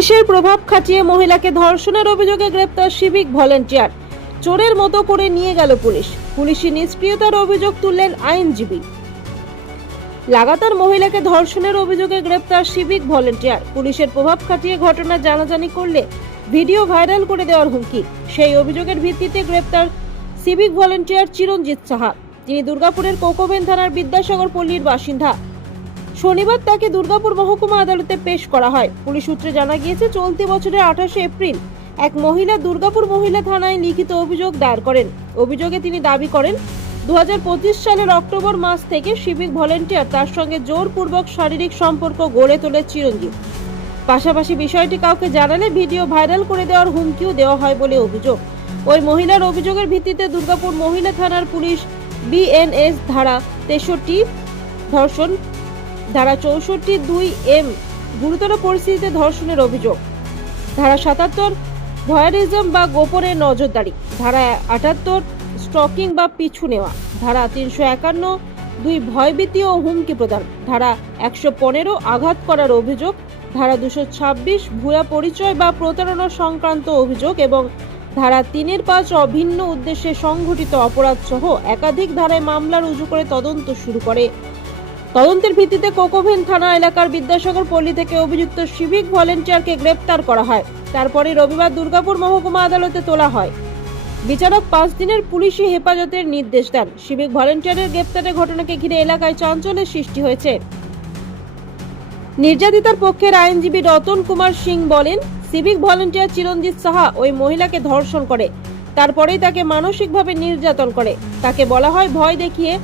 পুলিশের প্রভাব খাটিয়ে মহিলাকে ধর্ষণের অভিযোগে গ্রেপ্তার সিভিক ভলেন্টিয়ার। চোরের মতো করে নিয়ে গেল পুলিশ। পুলিশি নিষ্ক্রিয়তার অভিযোগ তুললেন আইনজীবী। লাগাতার মহিলাকে ধর্ষণের অভিযোগে গ্রেপ্তার সিভিক ভলেন্টিয়ার। পুলিশের প্রভাব খাটিয়ে ঘটনা জানাজানি করলে ভিডিও ভাইরাল করে দেওয়ার হুমকি। সেই অভিযোগের ভিত্তিতে গ্রেপ্তার সিভিক ভলেন্টিয়ার চিরঞ্জিত সাহা। তিনি দুর্গাপুরের কোকোভেন থানার বিদ্যাসাগর পল্লীর বাসিন্দা। শনিবার তাকে দুর্গাপুর মহকুমা আদালতে পেশ করা হয়। পুলিশ সূত্রে জানা গিয়েছে, চলতি বছরের 28 এপ্রিল এক মহিলা দুর্গাপুর মহিলা থানায় লিখিত অভিযোগ দায়ের করেন। অভিযোগে তিনি দাবি করেন, 2025 সালের অক্টোবর মাস থেকে সিভিক ভলেন্টিয়ার তার সঙ্গে জোরপূর্বক শারীরিক সম্পর্ক গড়ে তোলে চিরঞ্জিত। পাশাপাশি বিষয়টি কাউকে জানালে ভিডিও ভাইরাল করে দেওয়ার হুমকিও দেওয়া হয় বলে অভিযোগ। ওই মহিলার অভিযোগের ভিত্তিতে দুর্গাপুর মহিলা থানার পুলিশ বিএনএস ধারা 63 ধর্ষণ, ধারা 64(2)(m) গুরুতর পরিস্থিতিতে ধর্ষণের অভিযোগ, ধারা 77 ভয়ারিজম বা গোপনে নজরদারি, ধারা 78 স্টকিং বা পিছু নেওয়া, ধারা 351(2) ভয়ভীতি ও হুমকি প্রদান, ধারা 115 আঘাত করার অভিযোগ, ধারা 226 ভুয়া পরিচয় বা প্রতারণা সংক্রান্ত অভিযোগ এবং ধারা 3(5) অভিন্ন উদ্দেশ্যে সংঘটিত অপরাধ সহ একাধিক ধারায় মামলা রুজু করে তদন্ত শুরু করে। তদন্তের ভিত্তিতে কোকোভেন থানা এলাকার বিদ্যাসাগর পল্লী থেকে অভিযুক্ত সিভিক ভলেন্টিয়ারকে গ্রেপ্তার করা হয়। তারপরে রবিবার দুর্গাপুর মহকুমা আদালতে তোলা হয়। বিচারক 5 দিনের পুলিশি হেফাজতের নির্দেশ দেন। সিভিক ভলেন্টিয়ারের গ্রেপ্তারের ঘটনাকে ঘিরে এলাকায় চাঞ্চল্যের সৃষ্টি হয়েছে। নির্যাতিতার পক্ষের আইনজীবী রতন কুমার সিং বলেন, সিভিক ভলেন্টিয়ার চিরঞ্জিত সাহা ওই মহিলাকে ধর্ষণ করে, তারপরেই তাকে মানসিকভাবে নির্যাতন করে। তাকে বলা হয় ভয় দেখিয়ে,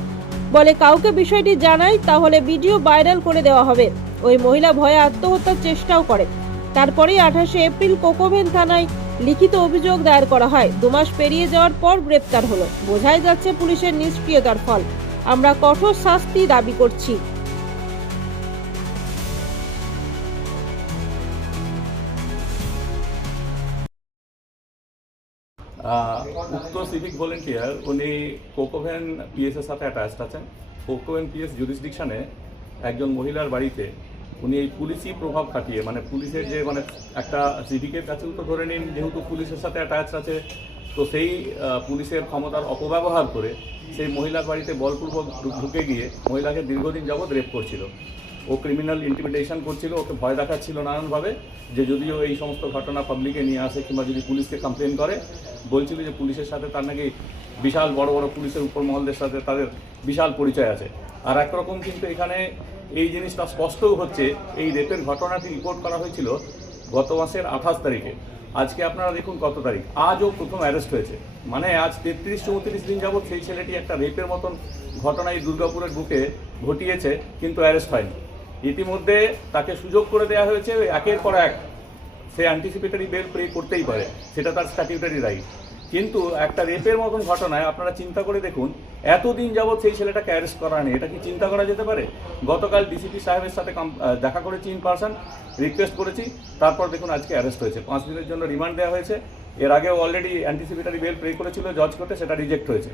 বলে কাউকে বিষয়টি জানাই তাহলে ভিডিও ভাইরাল করে দেওয়া হবে। ওই মহিলা ভয়ে আত্মহত্যার চেষ্টাও করে। তারপরেই 28 এপ্রিল কোকোভেন থানায় লিখিত অভিযোগ দায়ের করা হয়। 2 মাস পেরিয়ে যাওয়ার পর গ্রেপ্তার হলো। বোঝাই যাচ্ছে পুলিশের নিষ্ক্রিয়তার ফল। আমরা কঠোর শাস্তি দাবি করছি। উক্ত সিভিক ভলেন্টিয়ার উনি কোকোভেন পিএসের সাথে অ্যাটাচড আছেন। কোকোভেন পিএস জুরিসডিকশনে একজন মহিলার বাড়িতে উনি এই পুলিশি প্রভাব খাটিয়ে, মানে পুলিশের যে একটা সিভিকের কাছেও তো ধরে নিন, যেহেতু পুলিশের সাথে অ্যাটাচ আছে, তো সেই পুলিশের ক্ষমতার অপব্যবহার করে সেই মহিলার বাড়িতে বলপূর্বক ঢুকে গিয়ে মহিলাকে দীর্ঘদিন যাবৎ রেপ করছিল। ও ক্রিমিনাল ইন্টিমিডেশন করছিল, ওকে ভয় দেখাচ্ছিল নানানভাবে, যে যদিও এই সমস্ত ঘটনা পাবলিকে নিয়ে আসে কিংবা যদি পুলিশকে কমপ্লেন করে, বলছিল যে পুলিশের সাথে তার নাকি বিশাল বড় বড় পুলিশের উপর মহলদের সাথে তাদের বিশাল পরিচয় আছে। আর একরকম কিন্তু এখানে এই জিনিসটা স্পষ্টও হচ্ছে, এই রেপের ঘটনাটি রিপোর্ট করা হয়েছিল গত মাসের 28 তারিখে। আজকে আপনারা দেখুন কত তারিখ, আজও প্রথম অ্যারেস্ট হয়েছে। মানে আজ 33-34 দিন যাবৎ সেই ছেলেটি একটা রেপের মতন ঘটনা এই দুর্গাপুরের বুকে ঘটিয়েছে, কিন্তু অ্যারেস্ট হয়নি। ইতিমধ্যে তাকে সুযোগ করে দেওয়া হয়েছে, একের পর এক সে অ্যান্টিসিপেটরি বেল পে করতেই পারে, সেটা তার স্ট্যাটিউটারি রাইট। কিন্তু একটা রেপের মতন ঘটনায় আপনারা চিন্তা করে দেখুন, এতদিন যাবৎ সেই ছেলেটাকে অ্যারেস্ট করা নেই, এটা কি চিন্তা করা যেতে পারে? গতকাল ডিসিপি সাহেবের সাথে দেখা করেছি, ইন পার্সন রিকোয়েস্ট করেছি, তারপর দেখুন আজকে অ্যারেস্ট হয়েছে। 5 দিনের জন্য রিমান্ড দেওয়া হয়েছে। এর আগেও অলরেডি অ্যান্টিসিপেটরি বেল পে করেছিল জজ কোর্টে, সেটা রিজেক্ট হয়েছে।